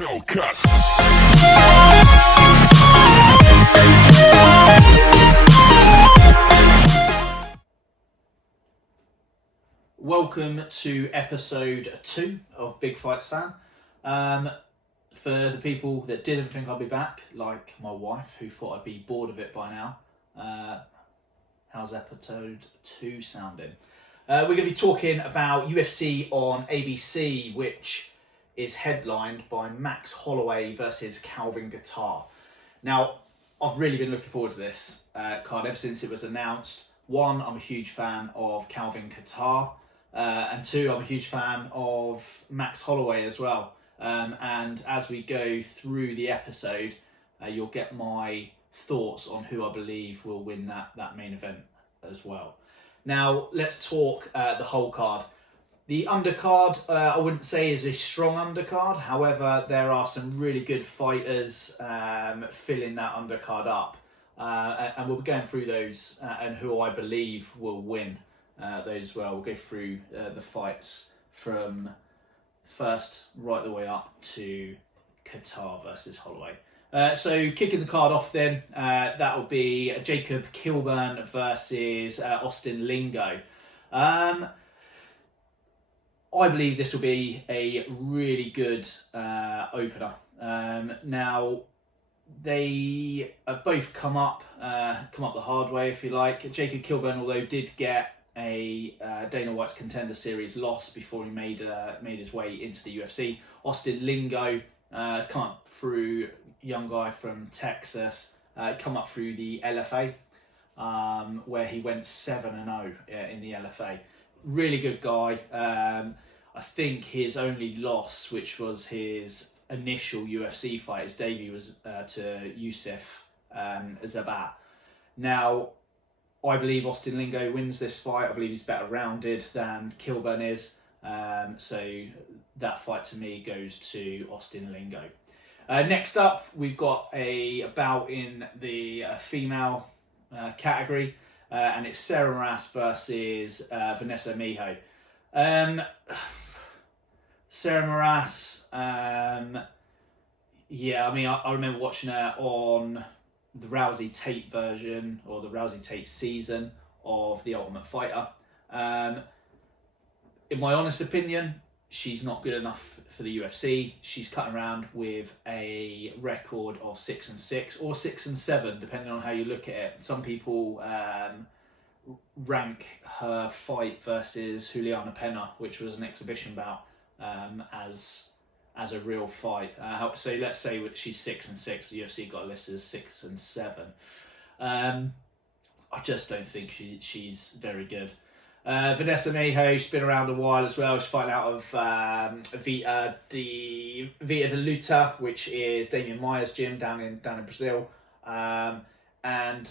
Hellcat. Welcome to episode 2 of Big Fights Fan. For the people that didn't think I'd be back, like my wife, who thought I'd be bored of it by now, how's episode 2 sounding? We're going to be talking about UFC on ABC, which is headlined by Max Holloway versus Calvin Kattar. Now, I've really been looking forward to this card ever since it was announced. One, I'm a huge fan of Calvin Kattar. And two, I'm a huge fan of Max Holloway as well. And as we go through the episode, you'll get my thoughts on who I believe will win that main event as well. Now, let's talk the whole card. The undercard, I wouldn't say is a strong undercard. However, there are some really good fighters filling that undercard up. And we'll be going through those and who I believe will win those as well. We'll go through the fights from first right the way up to Kattar versus Holloway. So kicking the card off then, that will be Jacob Kilburn versus Austin Lingo. I believe this will be a really good opener. Now, they have both come up the hard way, if you like. Jacob Kilburn, although did get a Dana White's Contender Series loss before he made his way into the UFC. Austin Lingo has come up through, young guy from Texas, come up through the LFA, where he went 7-0 in the LFA. Really good guy. I think his only loss, which was his initial UFC fight, his debut, was to Yusuf Zabat. Now, I believe Austin Lingo wins this fight. I believe he's better rounded than Kilburn is. So that fight to me goes to Austin Lingo. Next up, we've got a bout in the female category, and it's Sarah Moras versus Vanessa Miho. Sarah Moras, yeah, I mean, I remember watching her on the Rousey Tate version, or the Rousey Tate season of The Ultimate Fighter. In my honest opinion, she's not good enough for the UFC. She's cutting around with a record of 6-6 or 6-7, depending on how you look at it. Some people rank her fight versus Juliana Pena, which was an exhibition bout, as a real fight. So let's say she's 6-6. The UFC got listed as 6-7. I just don't think she's very good. Vanessa Miho, she's been around a while as well. She's fighting out of Vita de Luta, which is Damian Maia's gym down in Brazil, and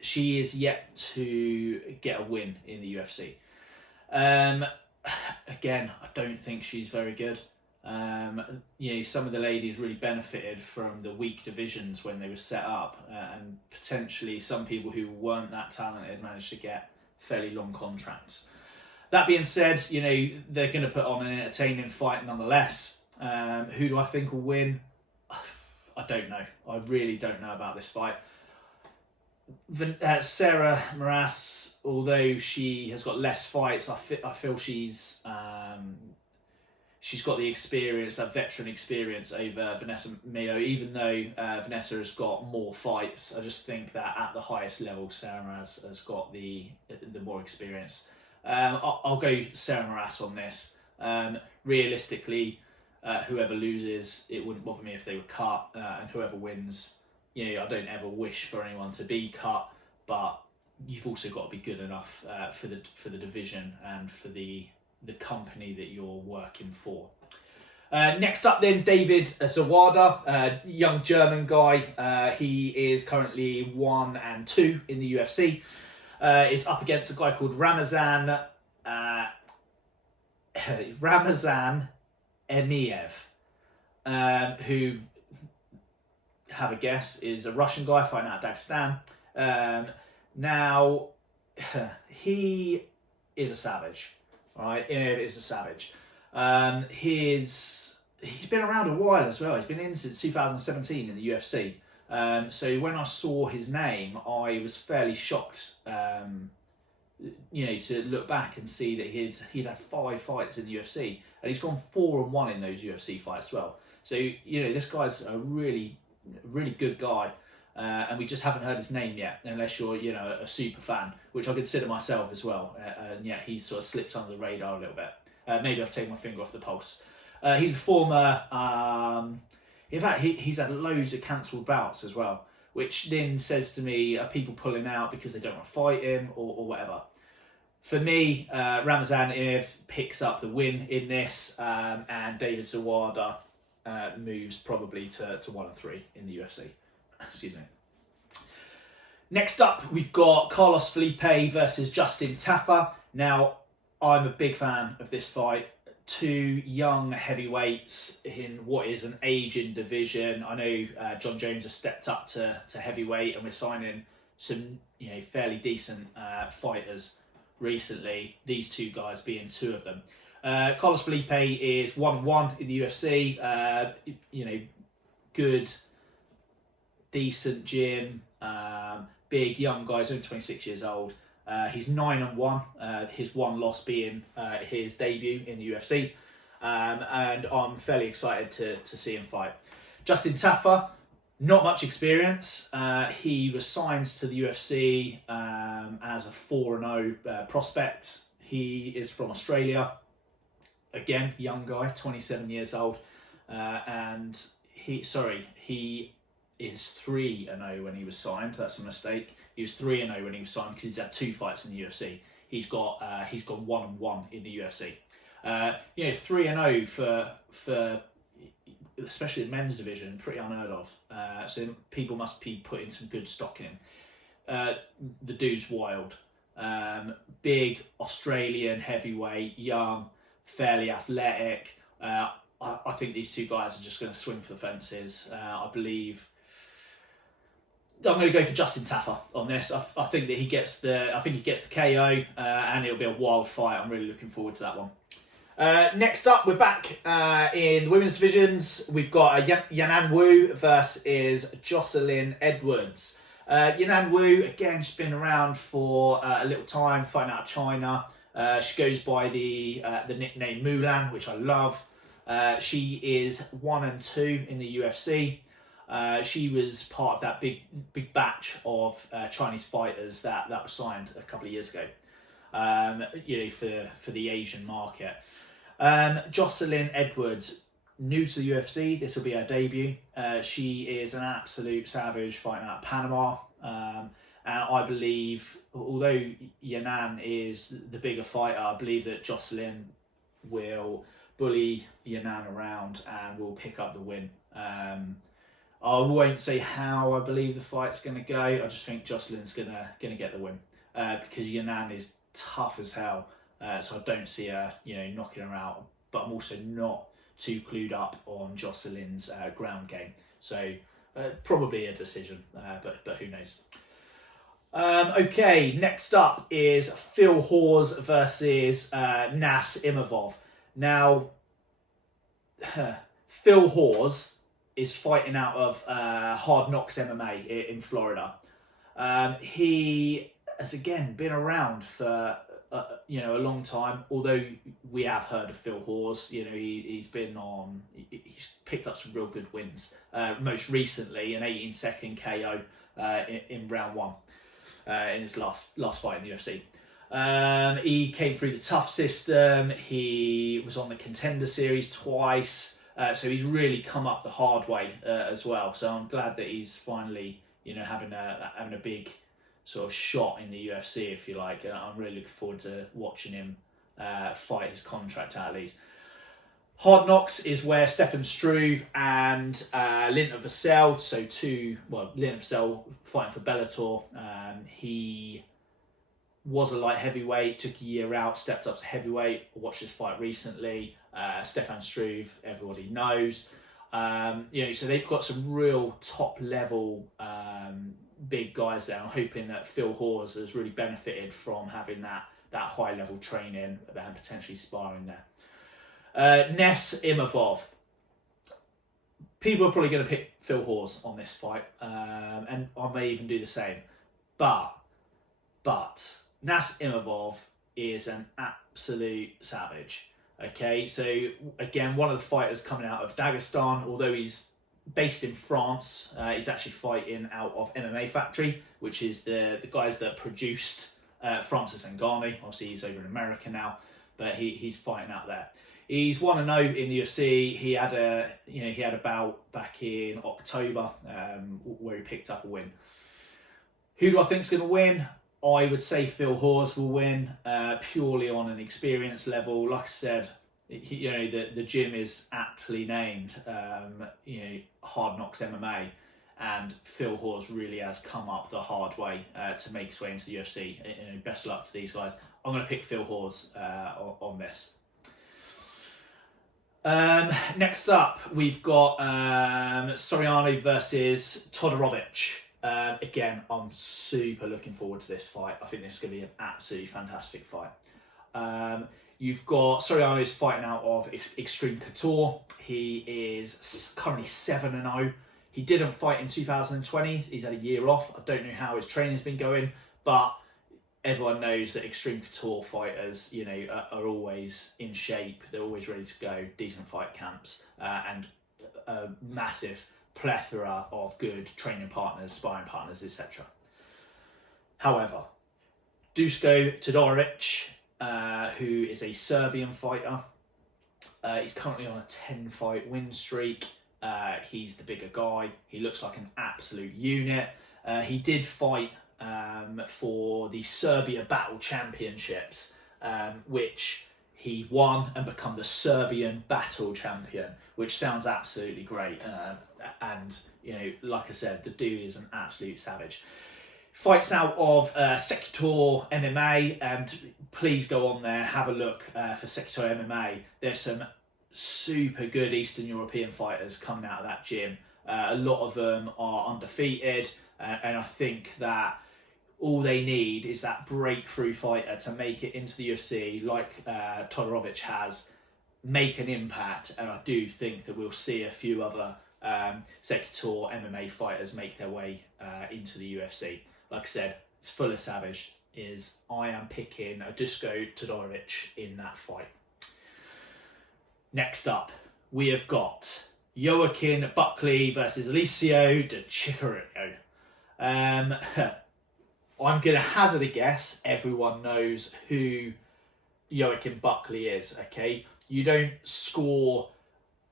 she is yet to get a win in the UFC. Again, I don't think she's very good. Some of the ladies really benefited from the weak divisions when they were set up, and potentially some people who weren't that talented managed to get fairly long contracts. That being said, they're going to put on an entertaining fight nonetheless. Who do I think will win? I don't know. I really don't know about this fight. Sarah Moras, although she has got less fights, I feel she's got the experience, that veteran experience over Vanessa Miho. Even though Vanessa has got more fights, I just think that at the highest level, Sarah Moras has got the more experience. I'll go Sarah Moras on this. Realistically, whoever loses, it wouldn't bother me if they were cut, and whoever wins, I don't ever wish for anyone to be cut, but you've also got to be good enough for the division and for the company that you're working for. Next up then, David Zawada, young German guy. He is currently 1-2 in the UFC. Is up against a guy called Ramzan Emiev, who, have a guess, is a Russian guy fighting out of Dagestan. Now, he is a savage. Right, Emiev is a savage. His he's been around a while as well. He's been in since 2017 in the UFC. So when I saw his name, I was fairly shocked, to look back and see that he'd had 5 fights in the UFC, and he's gone 4-1 in those UFC fights as well. So this guy's a really, really good guy, and we just haven't heard his name yet, unless you're a super fan, which I consider myself as well. And yet he's sort of slipped under the radar a little bit. Maybe I've taken my finger off the pulse. He's a former. In fact, he's had loads of cancelled bouts as well, which then says to me, are people pulling out because they don't want to fight him or whatever? For me, Ramzan picks up the win in this, and David Zawada moves probably to 1-3 in the UFC. Excuse me. Next up, we've got Carlos Felipe versus Justin Tafa. Now, I'm a big fan of this fight. 2 young heavyweights in what is an aging division. I know John Jones has stepped up to heavyweight, and we're signing some fairly decent fighters recently. These 2 guys being 2 of them. Carlos Felipe is 1-1 in the UFC. Good, decent gym. Big young guy. He's only 26 years old. He's 9-1, his one loss being his debut in the UFC, and I'm fairly excited to see him fight. Justin Tafa, not much experience. He was signed to the UFC as a 4-0 prospect. He is from Australia. Again, young guy, 27 years old, and he is 3-0 when he was signed. That's a mistake. He was 3-0 when he was signed because he's had 2 fights in the UFC. He's gone 1-1 in the UFC. 3-0 for especially the men's division, pretty unheard of. So people must be putting some good stock in him. The dude's wild. Big Australian heavyweight, young, fairly athletic. I think these 2 guys are just going to swing for the fences. I believe I'm going to go for Justin Tafa on this. I think that he gets the KO, and it'll be a wild fight. I'm really looking forward to that one. Next up, we're back in the women's divisions. We've got Yanan Woo versus Jocelyn Edwards. Yanan Woo, again, she's been around for a little time, fighting out of China. She goes by the nickname Mulan, which I love. She is 1-2 in the UFC. She was part of that big batch of Chinese fighters that were signed a couple of years ago, for the Asian market. Jocelyn Edwards, new to the UFC. This will be her debut. She is an absolute savage fighting out of Panama. And I believe, although Yanan is the bigger fighter, I believe that Jocelyn will bully Yanan around and will pick up the win. I won't say how I believe the fight's going to go. I just think Jocelyn's going to get the win because Yanan is tough as hell. So I don't see her, knocking her out. But I'm also not too clued up on Jocelyn's ground game. So probably a decision, but who knows. Okay, next up is Phil Hawes versus Nas Imavov. Now, Phil Hawes is fighting out of Hard Knocks MMA in Florida. He has again been around for a long time. Although we have heard of Phil Hawes, he's picked up some real good wins. Most recently, an 18-second KO in round 1 in his last fight in the UFC. He came through the tough system. He was on the Contender Series twice. So he's really come up the hard way as well. So I'm glad that he's finally, having a big sort of shot in the UFC, if you like. And I'm really looking forward to watching him fight his contract out at least. Hard Knocks is where Stefan Struve and Linton Vassell, Linton Vassell fighting for Bellator. He was a light heavyweight, took a year out, stepped up to heavyweight. Watched his fight recently. Stefan Struve, everybody knows. So they've got some real top level big guys there. I'm hoping that Phil Hawes has really benefited from having that high level training and potentially sparring there. Nes Imavov. people are probably going to pick Phil Hawes on this fight, and I may even do the same. But Nas Imavov is an absolute savage. Okay, so again, one of the fighters coming out of Dagestan, although he's based in France, he's actually fighting out of MMA Factory, which is the guys that produced Francis Ngannou. Obviously, he's over in America now, but he's fighting out there. He's 1-0 in the UFC. He had a bout back in October where he picked up a win. Who do I think's going to win? I would say Phil Hawes will win purely on an experience level. Like I said, the gym is aptly named, Hard Knocks MMA, and Phil Hawes really has come up the hard way to make his way into the UFC. Best luck to these guys. I'm going to pick Phil Hawes on this. Next up, we've got Soriano versus Todorovich. Again, I'm super looking forward to this fight. I think this is going to be an absolutely fantastic fight. You've got Soriano's fighting out of Extreme Couture. He is currently 7-0. He didn't fight in 2020. He's had a year off. I don't know how his training's been going, but everyone knows that Extreme Couture fighters, are always in shape. They're always ready to go. Decent fight camps and a massive plethora of good training partners, sparring partners, etc. However, Dusko Todorovic, who is a Serbian fighter, he's currently on a 10-fight win streak. He's the bigger guy. He looks like an absolute unit. He did fight for the Serbia Battle Championships, which he won and become the Serbian Battle Champion, which sounds absolutely great. And like I said, the dude is an absolute savage. Fights out of Sector MMA, and please go on there, have a look for Sector MMA. There's some super good Eastern European fighters coming out of that gym. A lot of them are undefeated, and I think that all they need is that breakthrough fighter to make it into the UFC, like Todorovich has, make an impact. And I do think that we'll see a few other Sector MMA fighters make their way into the UFC. Like I said, it's full of savage. I am picking a Dusko Todorovic in that fight. Next up, we have got Joaquin Buckley versus Aleksandar de Chirico. I'm going to hazard a guess. Everyone knows who Joaquin Buckley is, okay? You don't score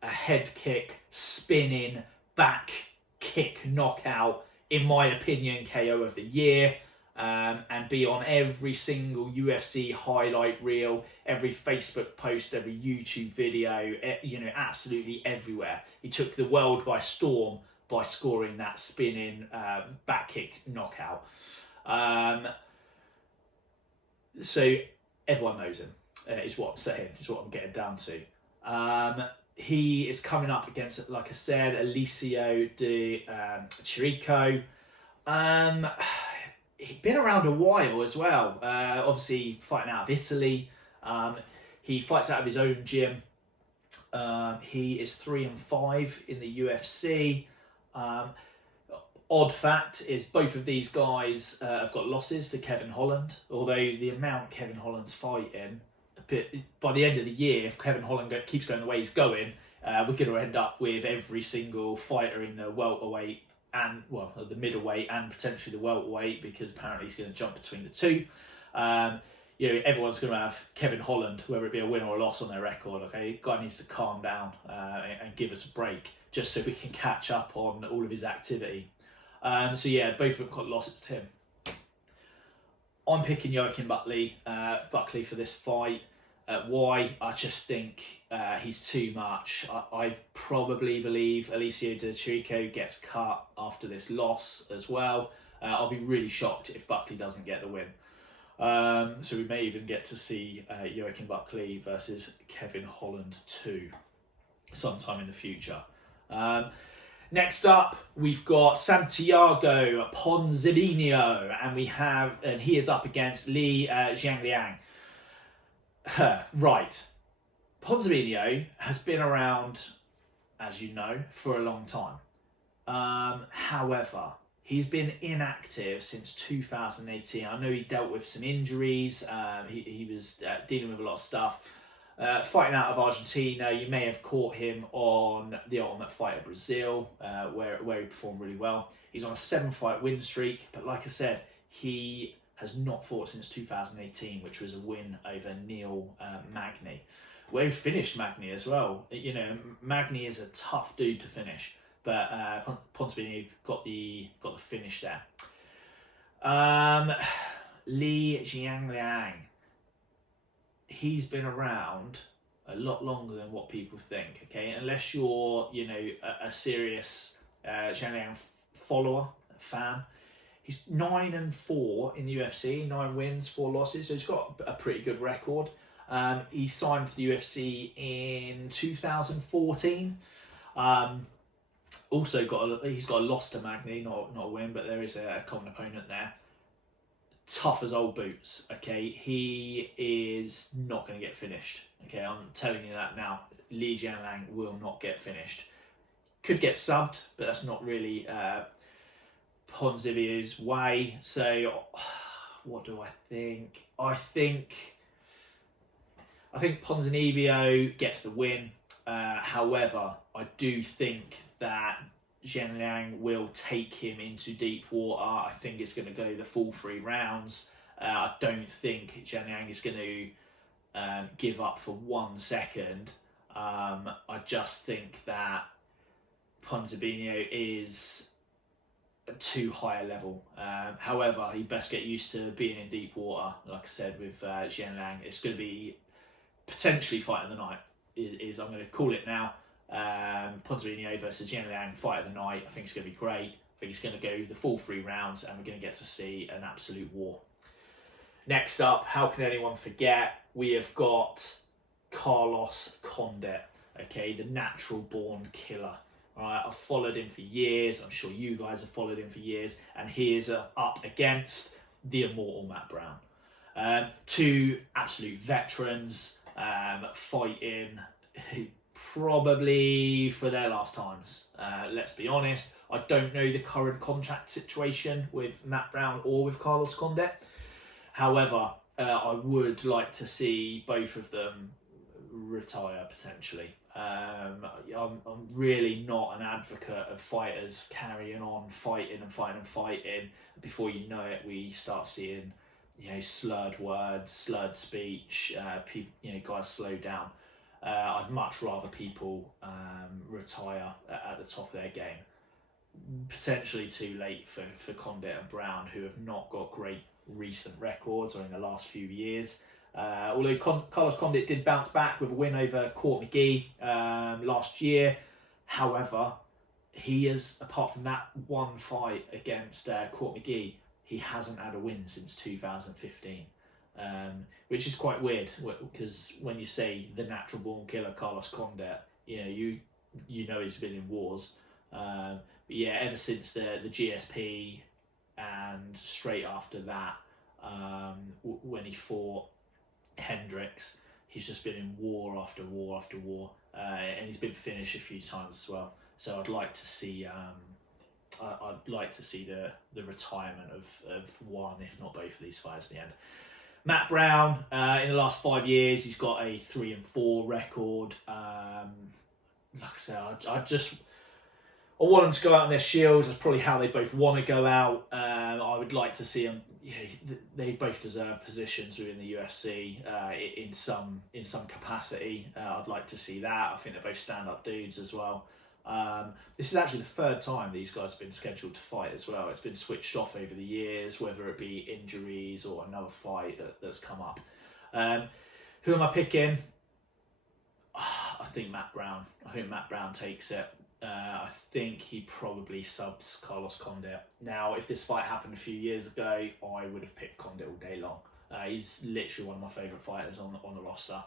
a head kick, spinning, back kick knockout, in my opinion, KO of the year, and be on every single UFC highlight reel, every Facebook post, every YouTube video, absolutely everywhere. He took the world by storm by scoring that spinning back kick knockout. So everyone knows him, is what I'm saying, is what I'm getting down to. He is coming up against, like I said, Aleksandar de Chirico. He's been around a while as well. Obviously fighting out of Italy. He fights out of his own gym. He is 3-5 in the UFC. Odd fact is both of these guys have got losses to Kevin Holland, although the amount Kevin Holland's fighting, by the end of the year, if Kevin Holland keeps going the way he's going, we're going to end up with every single fighter in the welterweight and, the middleweight and potentially the welterweight, because apparently he's going to jump between the two. Everyone's going to have Kevin Holland, whether it be a win or a loss, on their record. Okay, the guy needs to calm down and give us a break, just so we can catch up on all of his activity. Both of them got losses to him. I'm picking Joaquin Buckley for this fight. Why? I just think he's too much. I probably believe Aleksandar de Chirico gets cut after this loss as well. I'll be really shocked if Buckley doesn't get the win. So we may even get to see Joaquin Buckley versus Kevin Holland 2 sometime in the future. Next up, we've got Santiago Ponzinibio, and he is up against Li Jiangliang. Right. Ponzinibio has been around as you know, for a long time. However, he's been inactive since 2018. I know he dealt with some injuries. He was dealing with a lot of stuff. Fighting out of Argentina, you may have caught him on The Ultimate Fighter Brazil, where he performed really well. He's on a 7-fight win streak, but like I said, he has not fought since 2018, which was a win over Neil Magny, where he finished Magny as well. You know, Magny is a tough dude to finish, but Ponzinibio got the finish there. Li Jianliang, he's been around a lot longer than what people think. Okay, unless you're, you know, a serious Jianliang follower, fan. He's 9-4 in the UFC, 9 wins, 4 losses, so he's got a pretty good record. He signed for the UFC in 2014. Also he's got a loss to Magny, not a win, but there is a common opponent there. Tough as old boots. Okay, he is not going to get finished. Okay, I'm telling you that now. Li Jianliang will not get finished. Could get subbed, but that's not really Ponzinibio's way. So, what do I think? I think Ponzinibio gets the win. However, I do think that Jianliang will take him into deep water. I think it's going to go the full 3 rounds. I don't think Jianliang is going to give up for 1 second. I just think that Ponzinibio is too high a level. However, he best get used to being in deep water. Like I said with Jianliang, it's going to be potentially fight of the night. I'm going to call it now. Ponzinibio versus Jianliang, fight of the night. I think it's going to be great. I think it's going to go the full 3 rounds, and we're going to get to see an absolute war. Next up, how can anyone forget? We have got Carlos Condit. Okay, the natural born killer. All right, I've followed him for years. I'm sure you guys have followed him for years, and he is up against the immortal Matt Brown. 2 absolute veterans fighting probably for their last times. Let's be honest. I don't know the current contract situation with Matt Brown or with Carlos Condit. However, I would like to see both of them retire potentially. I'm really not an advocate of fighters carrying on fighting. Before you know it, we start seeing, you know, slurred words, slurred speech. People, you know, guys slow down. I'd much rather people retire at the top of their game. Potentially too late for Condit and Brown, who have not got great recent records or in the last few years. Although Carlos Condit did bounce back with a win over Court McGee last year. However, he has, apart from that 1 fight against Court McGee, he hasn't had a win since 2015. Which is quite weird, because when you say the natural born killer Carlos Condit, you know he's been in wars. But yeah, ever since the GSP and straight after that, when he fought Hendricks, he's just been in war after war after war, and he's been finished a few times as well. So I'd like to see the retirement of one, if not both of these fighters in the end. Matt Brown, in the last 5 years, he's got a 3-4 record. Like I said, I want them to go out on their shields. That's probably how they both want to go out. I would like to see them. They both deserve positions within the UFC in some capacity. I'd like to see that. I think they're both stand-up dudes as well. This is actually the 3rd time these guys have been scheduled to fight as well. It's been switched off over the years, whether it be injuries or another fight that's come up. Who am I picking? I think Matt Brown. I think Matt Brown takes it. I think he probably subs Carlos Condit. Now, if this fight happened a few years ago, I would have picked Condit all day long. He's literally one of my favourite fighters on the roster.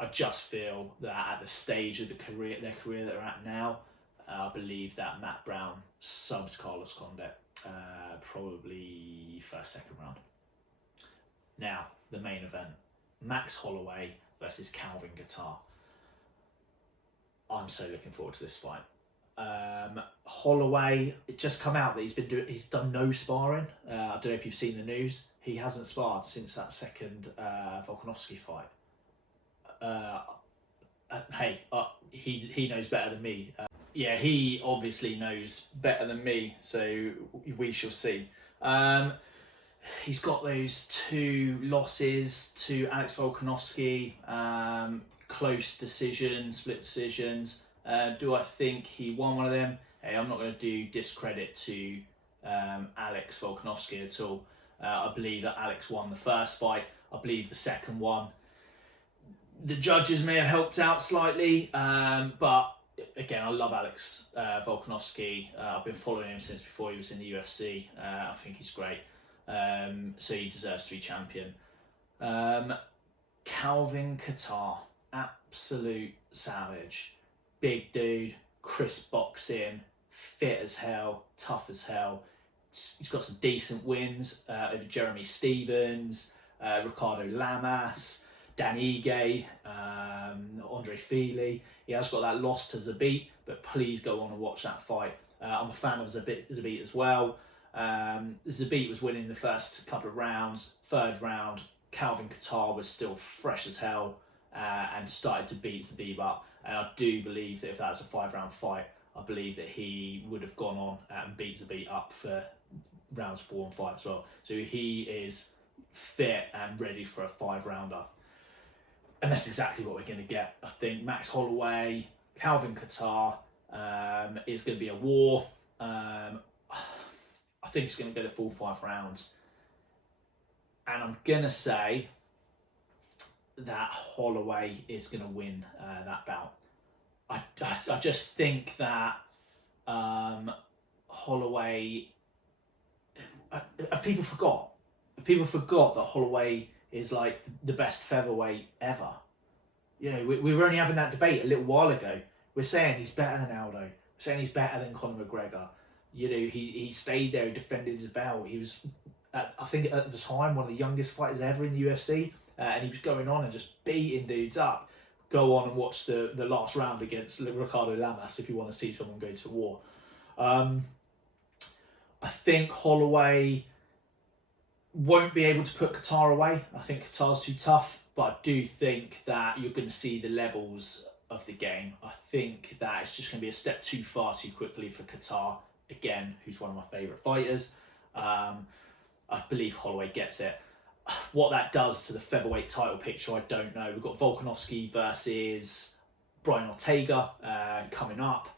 I just feel that at the stage of their career that they're at now, I believe that Matt Brown subs Carlos Condit, probably 1st, 2nd round. Now, the main event, Max Holloway versus Calvin Kattar. I'm so looking forward to this fight. Holloway, it just come out that he's done no sparring. I don't know if you've seen the news. He hasn't sparred since that second Volkanovski fight. He knows better than me. Yeah, he obviously knows better than me, so we shall see. He's got those 2 losses to Alex Volkanovski, close decisions, split decisions. Do I think he won one of them? Hey, I'm not going to do discredit to Alex Volkanovski at all. I believe that Alex won the first fight. I believe the second one, the judges may have helped out slightly, but again, I love Alex Volkanovski. I've been following him since before he was in the UFC. I think he's great. So he deserves to be champion. Calvin Kattar, absolute savage. Big dude, crisp boxing, fit as hell, tough as hell. He's got some decent wins over Jeremy Stevens, Ricardo Lamas, Dan Ige, Andre Fili. He has got that loss to Zabit, but please go on and watch that fight. I'm a fan of Zabit as well. Zabit was winning the first couple of rounds. Third round, Calvin Kattar was still fresh as hell and started to beat Zabit up. And I do believe that if that was a 5-round fight, I believe that he would have gone on and beat Zabit up for rounds 4 and 5 as well. So he is fit and ready for a 5-rounder. And that's exactly what we're going to get. I think Max Holloway, Calvin Kattar is going to be a war. I think it's going to go the full 5 rounds. And I'm going to say that Holloway is going to win that bout. I just think that Holloway... People forgot that Holloway is like the best featherweight ever. You know, we were only having that debate a little while ago. We're saying he's better than Aldo. We're saying he's better than Conor McGregor. You know, he stayed there, he defended his belt. He was, I think at the time, one of the youngest fighters ever in the UFC. And he was going on and just beating dudes up. Go on and watch the last round against Ricardo Lamas if you want to see someone go to war. I think Holloway won't be able to put Kattar away. I think Kattar's too tough, but I do think that you're going to see the levels of the game. I think that it's just going to be a step too far too quickly for Kattar, again, who's one of my favourite fighters. I believe Holloway gets it. What that does to the featherweight title picture, I don't know. We've got Volkanovski versus Brian Ortega coming up.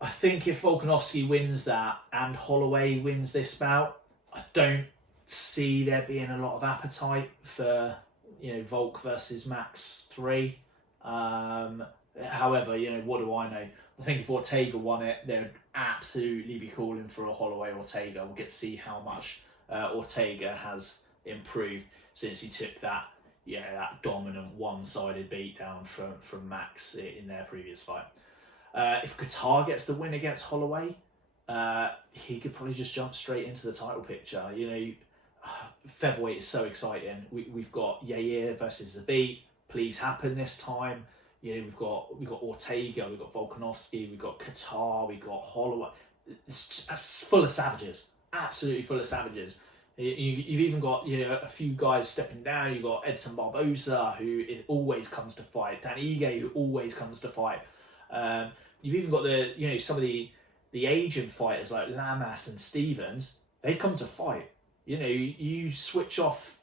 I think if Volkanovski wins that and Holloway wins this bout, I don't see there being a lot of appetite for, you know, Volk versus Max 3. However, you know, what do I know? I think if Ortega won it, they'd absolutely be calling for a Holloway Ortega. We'll get to see how much Ortega has improved since he took that, you know, that dominant one-sided beatdown from Max in their previous fight. If Kattar gets the win against Holloway, he could probably just jump straight into the title picture. You know, featherweight is so exciting. We've got Yair versus Zabit. Please happen this time. You know, we've got Ortega, we've got Volkanovski, we've got Kattar, we've got Holloway. It's full of savages, absolutely full of savages. You've even got, you know, a few guys stepping down. You've got Edson Barboza, who always comes to fight. Dan Ige, who always comes to fight. You've even got some of the Asian fighters like Lamas and Stevens. They come to fight. You know, you switch off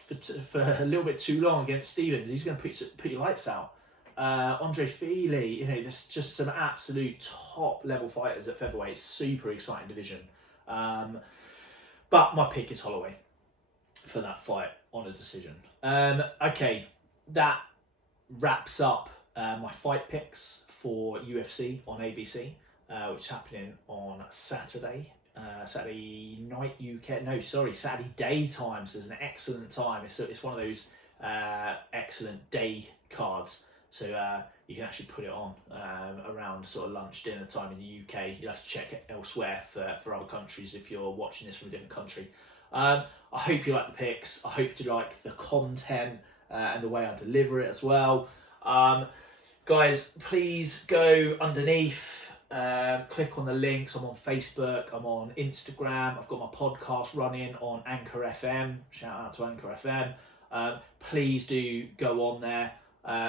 for a little bit too long against Stevens, he's going to put your lights out. Andre Fili, you know, there's just some absolute top level fighters at featherweight. Super exciting division. But my pick is Holloway for that fight on a decision. Okay, that wraps up my fight picks for UFC on ABC, which is happening on Saturday. Saturday night UK, no, sorry, Saturday daytime. So it's an excellent time. It's one of those excellent day cards. So you can actually put it on around sort of lunch, dinner time in the UK. You'll have to check it elsewhere for other countries if you're watching this from a different country. I hope you like the picks. I hope you like the content and the way I deliver it as well. guys, please go underneath, click on the links. I'm on Facebook, I'm on Instagram, I've got my podcast running on Anchor FM. Shout out to Anchor FM. Please do go on there.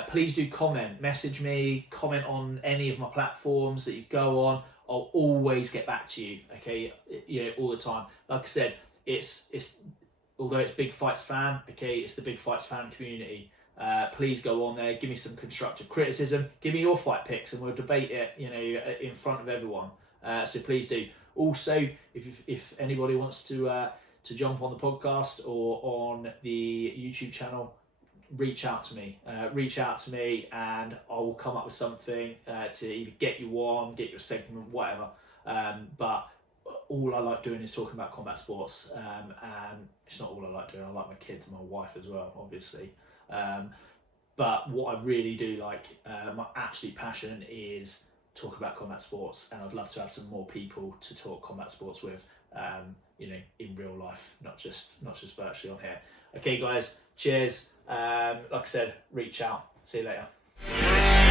Please do comment, message me, comment on any of my platforms that you go on. I'll always get back to you, okay? All the time. Like I said, it's although it's Big Fights Fan, okay, it's the Big Fights Fan community. Please go on there, give me some constructive criticism, give me your fight picks, and we'll debate it, in front of everyone. So please do. Also, if anybody wants to jump on the podcast or on the YouTube channel, reach out to me, and I will come up with something to either get you on, get you a segment, whatever. But all I like doing is talking about combat sports, and it's not all I like doing. I like my kids and my wife as well, obviously. But what I really do like, my absolute passion is talk about combat sports, and I'd love to have some more people to talk combat sports with, in real life, not just virtually on here. Okay, guys, cheers. Like I said, reach out. See you later.